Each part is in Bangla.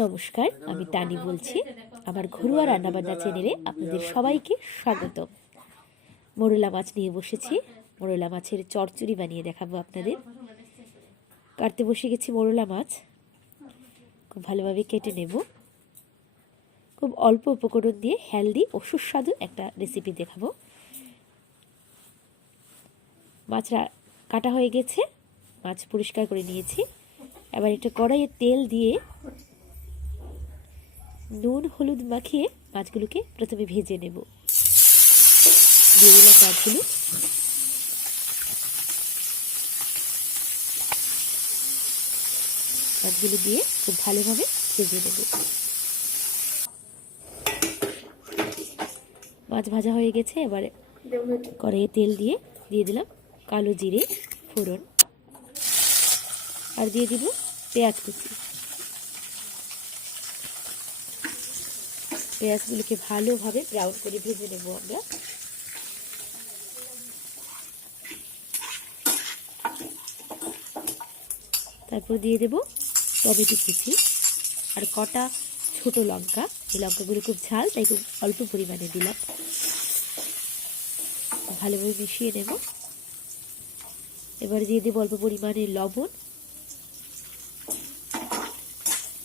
নমস্কার, আমি তানি বলছি। আমার ঘরোয়া রান্নাবান্না চ্যানেলে আপনাদের সবাইকে স্বাগত। মোরলা মাছ নিয়ে বসেছি। মোরলা মাছের চচ্চড়ি বানিয়ে দেখাবো আপনাদের। কাটতে বসে গেছি মোরলা মাছ। খুব ভালোভাবে কেটে নেব। খুব অল্প উপকরণ দিয়ে হেলদি ও সুস্বাদু একটা রেসিপি দেখাবো। মাছ কাটা হয়ে গেছে, মাছ পরিষ্কার করে নিয়েছি। এবার একটা কড়াইয়ে তেল দিয়ে নুন হলুদ মাখিয়ে মাছগুলোকে প্রথমে ভেজে নেব। দিয়ে দিলাম মাছগুলো। মাছগুলো দিয়ে খুব ভালোভাবে ভেজে নেব। মাছ ভাজা হয়ে গেছে। এবারে কড়াইয়ে তেল দিয়ে দিলাম কালো জিরে ফোড়ন, আর দিয়ে দিব পেঁয়াজ কুচি। পেঁয়াজগুলোকে ভালোভাবে ব্রাউন করে ভেজে নেব আমরা। তারপর দিয়ে দেব টমেটো কুচি আর কটা ছোট লঙ্কা। এই লঙ্কাগুলো খুব ঝাল, তাই খুব অল্প পরিমাণে দিলাম। ভালোভাবে মিশিয়ে নেব। এবার দিয়ে দেব অল্প পরিমাণে লবণ,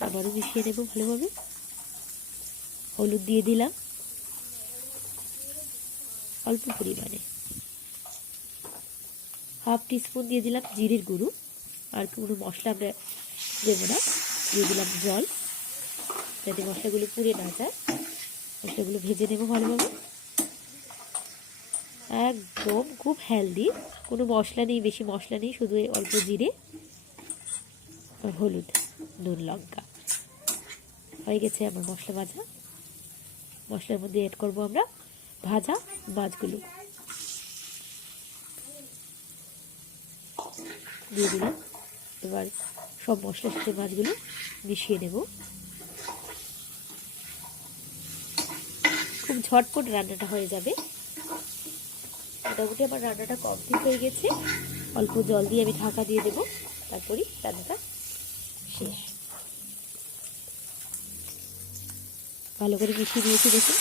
আবারও মিশিয়ে নেব ভালোভাবে। হলুদ দিয়ে দিলাম অল্প পরিমাণে, হাফ টিস্পুন দিয়ে দিলাম জিরের গুঁড়ো। আর কোনো মশলা আমরা দেবো না। দিয়ে দিলাম জল, যাতে মশলাগুলো পুড়ে না যায়। মশলাগুলো ভেজে নেব ভালোভাবে। একদম খুব হেলদি, কোনো মশলা নেই, বেশি মশলা নেই, শুধু অল্প জিরে আর হলুদ, নুন, লঙ্কা। হয়ে গেছে আমার মশলা ভাজা। মশলার মধ্যে অ্যাড করব আমরা ভাজা মাছগুলো। দিয়ে দিলাম। এবার সব মশলার সাথে মাছগুলো মিশিয়ে নেব। খুব ঝটপট রান্নাটা হয়ে যাবে। মোটামুটি আমার রান্নাটা কমপ্লিট হয়ে গেছে। অল্প জল দিয়ে আমি ঢাকা দিয়ে দেবো, তারপরই রান্নাটা শেষ। ভালো করে মিশিয়ে দিয়েছি দেখুন।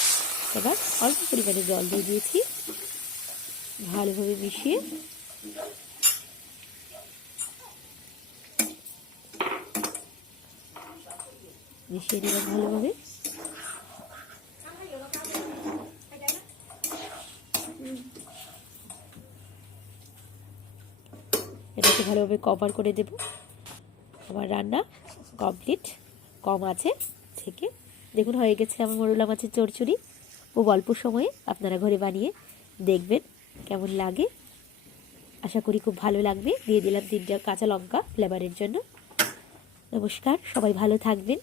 এবার অল্প পরিমাণে জল দিয়ে দিয়েছি। ভালোভাবে মিশিয়ে নিলাম ভালোভাবে। এটাকে ভালোভাবে কভার করে দেব। আমার রান্না কমপ্লিট। কম আছে থেকে দেখুন হয়ে গেছে আমার মোরলা মাছের চচ্চড়ি। খুব অল্প সময়ে আপনারা ঘরে বানিয়ে দেখবেন কেমন লাগে। আশা করি খুব ভালো লাগবে। দিয়ে দিলাম 3টা কাঁচা লঙ্কা ফ্লেভারের জন্য। নমস্কার, সবাই ভালো থাকবেন।